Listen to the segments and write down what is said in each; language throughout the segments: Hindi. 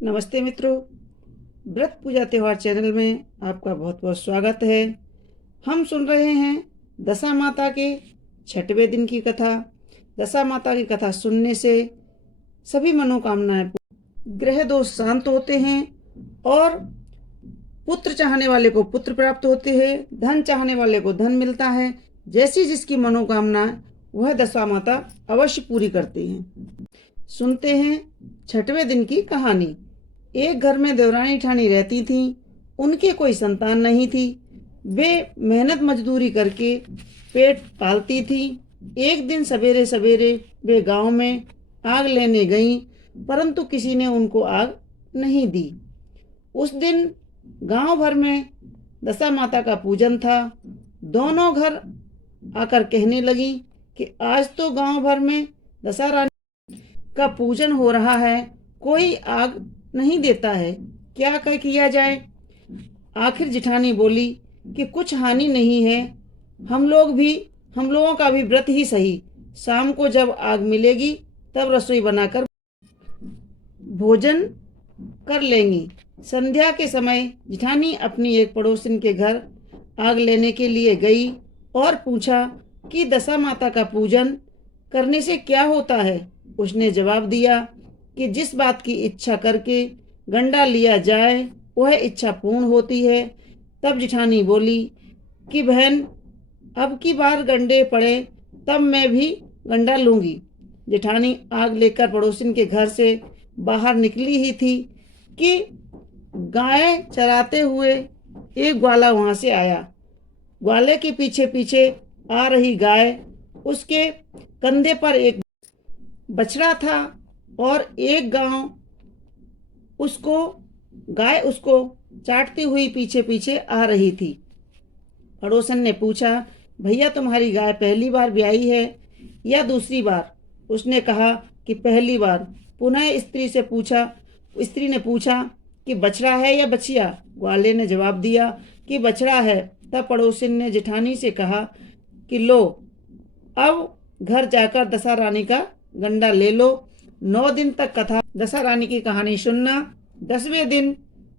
नमस्ते मित्रों, व्रत पूजा त्योहार चैनल में आपका बहुत बहुत स्वागत है। हम सुन रहे हैं दशा माता के 6वें दिन की कथा। दशा माता की कथा सुनने से सभी मनोकामनाएं, ग्रह दोष शांत होते हैं और पुत्र चाहने वाले को पुत्र प्राप्त होते हैं, धन चाहने वाले को धन मिलता है। जैसी जिसकी मनोकामना वह दशा माता अवश्य पूरी करती हैं। सुनते हैं 6वें दिन की कहानी। एक घर में देवरानी ठानी रहती थीं। उनके कोई संतान नहीं थी। वे मेहनत मजदूरी करके पेट पालती थी। एक दिन सवेरे सवेरे वे गांव में आग लेने गईं, परंतु किसी ने उनको आग नहीं दी। उस दिन गांव भर में दशा माता का पूजन था। दोनों घर आकर कहने लगी कि आज तो गांव भर में दशा रानी का पूजन हो रहा है, कोई आग नहीं देता है, क्या किया जाए। आखिर जिठानी बोली कि कुछ हानि नहीं है, हम लोगों का भी व्रत ही सही। शाम को जब आग मिलेगी तब रसोई बनाकर भोजन कर लेंगी। संध्या के समय जिठानी अपनी एक पड़ोसिन के घर आग लेने के लिए गई और पूछा कि दशा माता का पूजन करने से क्या होता है। उसने जवाब दिया कि जिस बात की इच्छा करके गंडा लिया जाए वह इच्छा पूर्ण होती है। तब जिठानी बोली कि बहन, अब की बार गंडे पड़े तब मैं भी गंडा लूंगी। जिठानी आग लेकर पड़ोसिन के घर से बाहर निकली ही थी कि गाय चराते हुए एक ग्वाला वहां से आया। ग्वाले के पीछे पीछे आ रही गाय, उसके कंधे पर एक बछड़ा था और एक गाय उसको चाटती हुई पीछे पीछे आ रही थी। पड़ोसन ने पूछा, भैया तुम्हारी गाय पहली बार ब्याई है या दूसरी बार? उसने कहा कि पहली बार। पुनः स्त्री ने पूछा कि बछड़ा है या बछिया? ग्वाले ने जवाब दिया कि बछड़ा है। तब पड़ोसन ने जेठानी से कहा कि लो, अब घर जाकर दशा रानी का गंडा ले लो। 9 दिन तक कथा दशा रानी की कहानी सुनना। 10वें दिन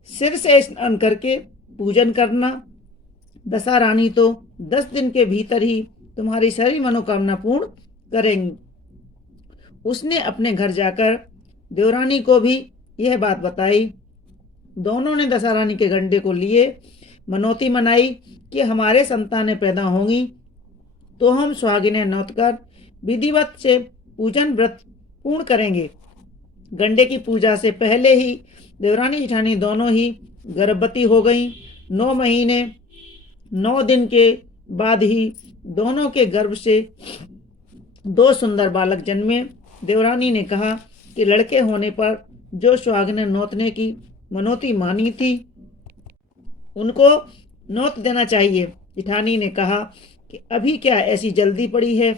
सिर से स्नान करके पूजन करना। दशा रानी तो 10 दिन के भीतर ही तुम्हारी सारी मनोकामना पूर्ण करेंगी। उसने अपने घर जाकर देवरानी को भी यह बात बताई। दोनों ने दशा रानी के गंडे को लिए मनौती मनाई कि हमारे संतानें पैदा होंगी तो हम सुहागिनें नौत कर विधिवत से पूजन व्रत पूर्ण करेंगे। गंडे की पूजा से पहले ही देवरानी जिठानी दोनों ही गर्भवती हो गईं। 9 महीने 9 दिन के बाद ही दोनों के गर्भ से 2 सुंदर बालक जन्मे। देवरानी ने कहा कि लड़के होने पर जो सुहागिनें नौतने की मनौती मानी थी उनको नौत देना चाहिए। जिठानी ने कहा कि अभी क्या ऐसी जल्दी पड़ी है,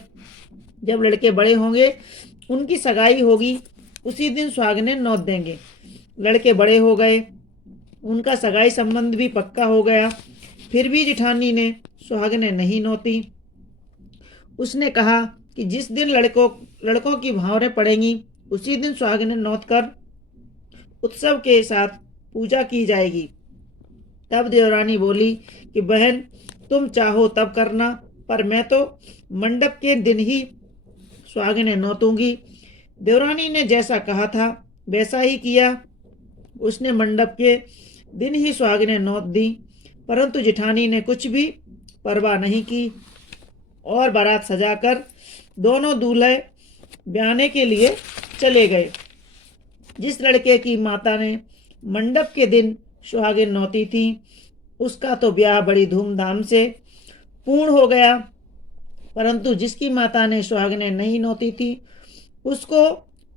जब लड़के बड़े होंगे उनकी सगाई होगी उसी दिन सुहागिनें नौत देंगे। लड़के बड़े हो गए, उनका सगाई संबंध भी पक्का हो गया, फिर भी जिठानी ने सुहागिनें नहीं नौती। उसने कहा कि जिस दिन लड़कों की भावरें पड़ेंगी उसी दिन सुहागिनें नौत कर उत्सव के साथ पूजा की जाएगी। तब देवरानी बोली कि बहन, तुम चाहो तब करना, पर मैं तो मंडप के दिन ही सुहागिनें नौतूंगी। देवरानी ने जैसा कहा था वैसा ही किया। उसने मंडप के दिन ही सुहागिनें नौत दी, परंतु जिठानी ने कुछ भी परवाह नहीं की और बारात सजाकर दोनों दूल्हे ब्याने के लिए चले गए। जिस लड़के की माता ने मंडप के दिन सुहागिन नौती थी उसका तो ब्याह बड़ी धूमधाम से पूर्ण हो गया, परंतु जिसकी माता ने सुहागिनें नहीं नौती थी उसको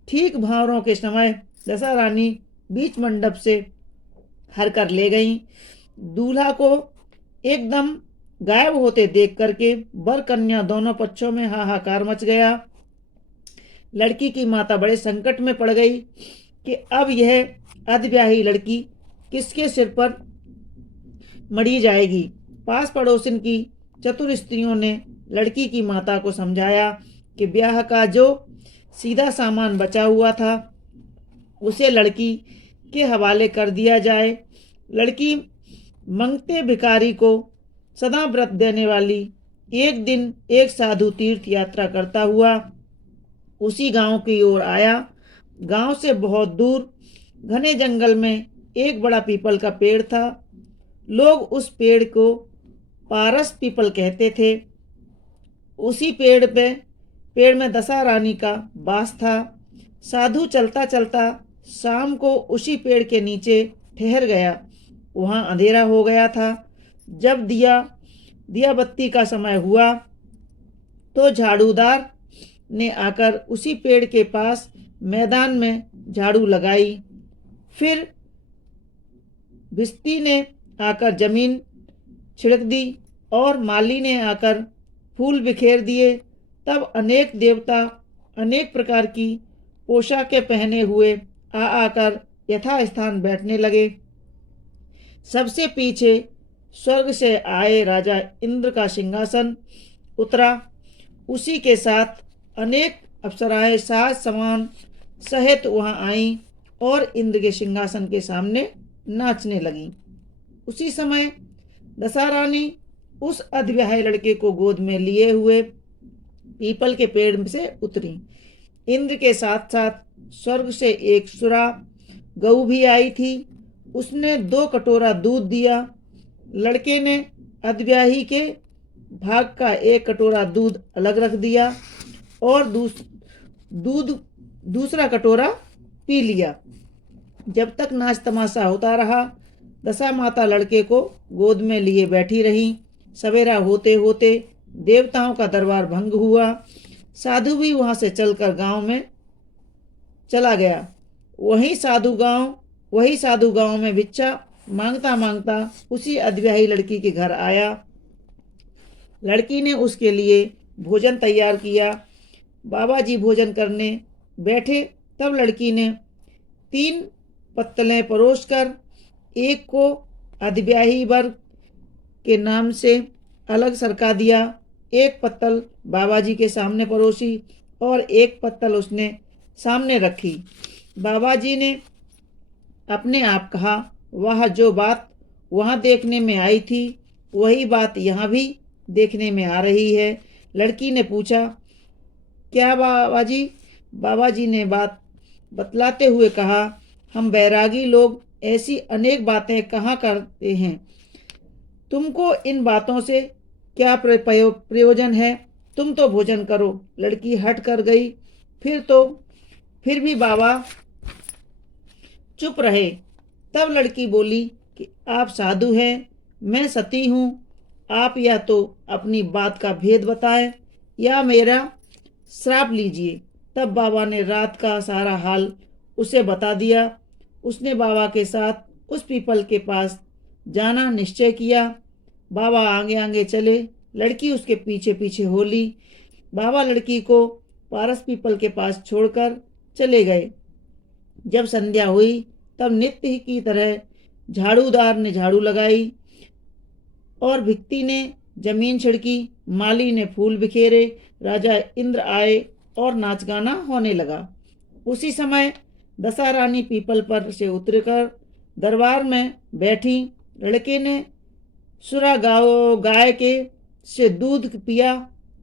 ठीक भावरों के समय दशा रानी बीच मंडप से हर कर ले गईं। दूल्हा को एकदम गायब होते देख करके वर कन्या दोनों पक्षों में हाहाकार मच गया। लड़की की माता बड़े संकट में पड़ गई कि अब यह अधब्याही लड़की किसके सिर पर मढ़ी जाएगी। पास पड़ोसिन की चतुर स्त्रियों ने लड़की की माता को समझाया कि ब्याह का जो सीधा सामान बचा हुआ था उसे लड़की के हवाले कर दिया जाए। लड़की मंगते भिखारी को सदा व्रत देने वाली। एक दिन एक साधु तीर्थ यात्रा करता हुआ उसी गांव की ओर आया। गांव से बहुत दूर घने जंगल में एक बड़ा पीपल का पेड़ था। लोग उस पेड़ को पारस पीपल कहते थे। उसी पेड़ में दशा रानी का वास था। साधु चलता चलता शाम को उसी पेड़ के नीचे ठहर गया। वहां अंधेरा हो गया था। जब दिया बत्ती का समय हुआ तो झाड़ूदार ने आकर उसी पेड़ के पास मैदान में झाड़ू लगाई। फिर भिस्ती ने आकर जमीन छिड़क दी और माली ने आकर फूल बिखेर दिए। तब अनेक देवता अनेक प्रकार की पोशाकें पहने हुए आकर यथास्थान बैठने लगे। सबसे पीछे स्वर्ग से आए राजा इंद्र का सिंहासन उतरा। उसी के साथ अनेक अप्सराएं साज समान सहित वहां आईं और इंद्र के सिंहासन के सामने नाचने लगीं। उसी समय दशा रानी उस अधब्याहे लड़के को गोद में लिए हुए पीपल के पेड़ से उतरी। इंद्र के साथ साथ स्वर्ग से एक सुरा गऊ भी आई थी। उसने 2 कटोरा दूध दिया। लड़के ने अधब्याही के भाग का 1 कटोरा दूध अलग रख दिया और दूसरा कटोरा पी लिया। जब तक नाच तमाशा होता रहा दशा माता लड़के को गोद में लिए बैठी रहीं। सवेरा होते होते देवताओं का दरबार भंग हुआ। साधु भी वहां से चलकर गांव में चला गया। वही साधु गांव में भिक्षा मांगता मांगता उसी अधब्याही लड़की के घर आया। लड़की ने उसके लिए भोजन तैयार किया। बाबा जी भोजन करने बैठे तब लड़की ने 3 पत्तलें परोसकर एक को अधब्याही वर्ग के नाम से अलग सरका दिया। 1 पत्तल बाबा जी के सामने परोसी और 1 पत्तल उसने सामने रखी। बाबा जी ने अपने आप कहा, वह जो बात वहाँ देखने में आई थी वही बात यहाँ भी देखने में आ रही है। लड़की ने पूछा, क्या बाबा जी? बाबा जी ने बात बतलाते हुए कहा, हम बैरागी लोग ऐसी अनेक बातें कहाँ करते हैं। तुमको इन बातों से क्या प्रयोजन है? तुम तो भोजन करो। लड़की हट कर गई। फिर भी बाबा चुप रहे। तब लड़की बोली कि आप साधु हैं, मैं सती हूँ। आप या तो अपनी बात का भेद बताएं या मेरा श्राप लीजिए। तब बाबा ने रात का सारा हाल उसे बता दिया। उसने बाबा के साथ उस पीपल के पास जाना निश्चय किया। बाबा आगे आगे चले, लड़की उसके पीछे पीछे हो ली। बाबा लड़की को पारस पीपल के पास छोड़कर चले गए। जब संध्या हुई तब नित्य की तरह झाड़ूदार ने झाड़ू लगाई और भित्ती ने जमीन छिड़की। माली ने फूल बिखेरे। राजा इंद्र आए और नाच गाना होने लगा। उसी समय दशा रानी पीपल पर से उतरकर दरबार में बैठी। लड़के ने सुरा गाय के से दूध पिया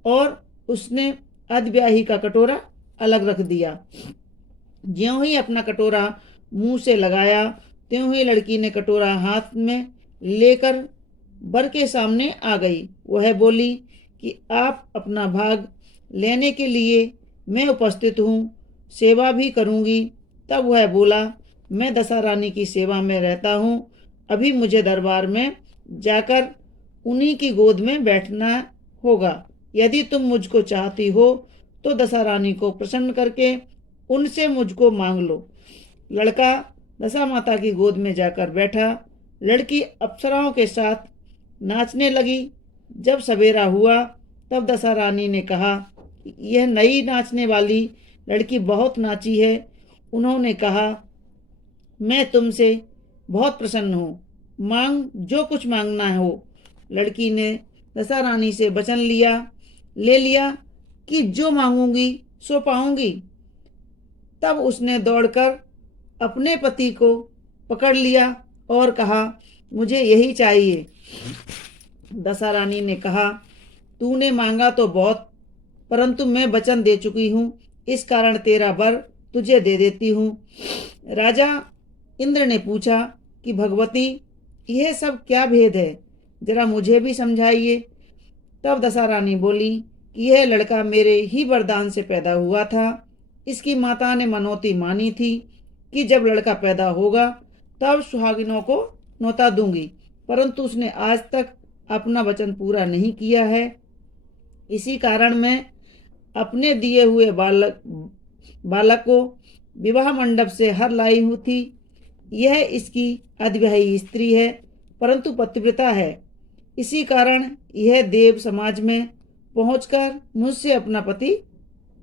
और उसने अधब्याही का कटोरा अलग रख दिया। ज्यों ही अपना कटोरा मुंह से लगाया त्यों ही लड़की ने कटोरा हाथ में लेकर वर के सामने आ गई। वह बोली कि आप अपना भाग लेने के लिए मैं उपस्थित हूँ, सेवा भी करूँगी। तब वह बोला, मैं दशा रानी की सेवा में रहता हूँ। अभी मुझे दरबार में जाकर उन्हीं की गोद में बैठना होगा। यदि तुम मुझको चाहती हो तो दशा रानी को प्रसन्न करके उनसे मुझको मांग लो। लड़का दशा माता की गोद में जाकर बैठा। लड़की अप्सराओं के साथ नाचने लगी। जब सवेरा हुआ तब दशा रानी ने कहा, यह नई नाचने वाली लड़की बहुत नाची है। उन्होंने कहा, मैं तुमसे बहुत प्रसन्न हूँ, मांग जो कुछ मांगना हो। लड़की ने दशा रानी से वचन ले लिया कि जो मांगूंगी सो पाऊंगी। तब उसने दौड़कर अपने पति को पकड़ लिया और कहा, मुझे यही चाहिए। दशा रानी ने कहा, तूने मांगा तो बहुत, परंतु मैं वचन दे चुकी हूँ, इस कारण तेरा वर तुझे दे देती हूँ। राजा इंद्र ने पूछा कि भगवती, यह सब क्या भेद है, जरा मुझे भी समझाइए। तब दशा रानी बोली कि यह लड़का मेरे ही वरदान से पैदा हुआ था। इसकी माता ने मनौती मानी थी कि जब लड़का पैदा होगा तब सुहागिनों को न्योता दूंगी, परंतु उसने आज तक अपना वचन पूरा नहीं किया है। इसी कारण मैं अपने दिए हुए बालक को विवाह मंडप से हर लाई हुई थी। यह इसकी अविवाहित स्त्री है, परंतु पतिव्रता है। इसी कारण यह देव समाज में पहुंचकर मुझसे अपना पति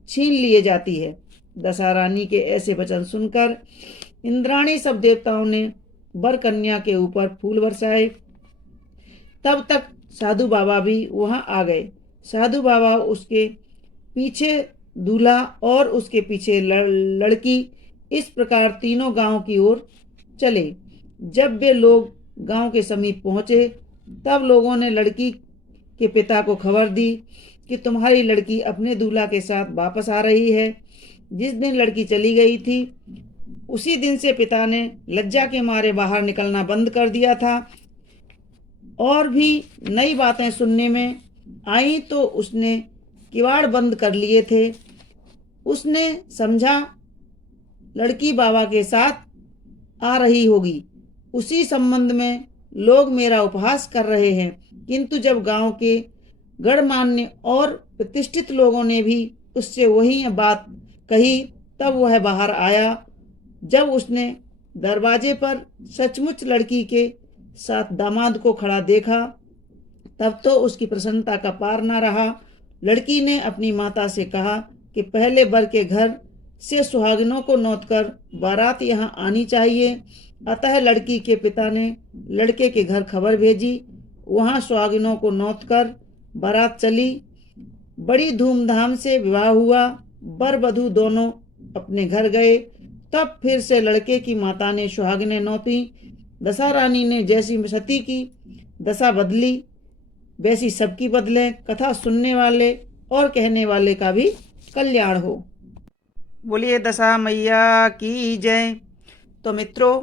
छीन लिए जाती है। दशा रानी के ऐसे वचन सुनकर इंद्राणी सब देवताओं ने वर कन्या के ऊपर फूल बरसाए। तब तक साधु बाबा भी वहां आ गए। साधु बाबा, उसके पीछे दूल्हा और उसके पीछे लड़की, इस प्रकार तीनों गांव की ओर चले। जब वे लोग गांव के समीप पहुंचे तब लोगों ने लड़की के पिता को खबर दी कि तुम्हारी लड़की अपने दूल्हा के साथ वापस आ रही है। जिस दिन लड़की चली गई थी उसी दिन से पिता ने लज्जा के मारे बाहर निकलना बंद कर दिया था। और भी नई बातें सुनने में आई तो उसने किवाड़ बंद कर लिए थे। उसने समझा लड़की बाबा के साथ आ रही होगी। उसी संबंध में लोग मेरा उपहास कर रहे हैं, किंतु जब गांव के गणमान्य और प्रतिष्ठित लोगों ने भी उससे वही बात कही तब वह बाहर आया। जब उसने दरवाजे पर सचमुच लड़की के साथ दामाद को खड़ा देखा तब तो उसकी प्रसन्नता का पार न रहा। लड़की ने अपनी माता से कहा कि पहले वर के घर से सुहागिनों को न्योत कर बारात यहाँ आनी चाहिए। अतः लड़की के पिता ने लड़के के घर खबर भेजी। वहाँ सुहागिनों को न्योत कर बारात चली। बड़ी धूमधाम से विवाह हुआ। वर वधू दोनों अपने घर गए। तब फिर से लड़के की माता ने सुहागिनें न्योती। दशा रानी ने जैसी सती की दशा बदली वैसी सबकी बदले। कथा सुनने वाले और कहने वाले का भी कल्याण हो। बोलिए दशा मैया की जय। तो मित्रों,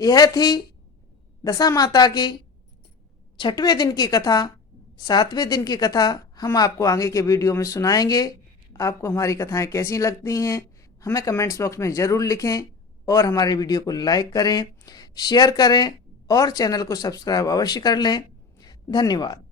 यह थी दशा माता की 6वें दिन की कथा। 7वें दिन की कथा हम आपको आगे के वीडियो में सुनाएंगे। आपको हमारी कथाएं कैसी लगती हैं हमें कमेंट्स बॉक्स में ज़रूर लिखें और हमारे वीडियो को लाइक करें, शेयर करें और चैनल को सब्सक्राइब अवश्य कर लें। धन्यवाद।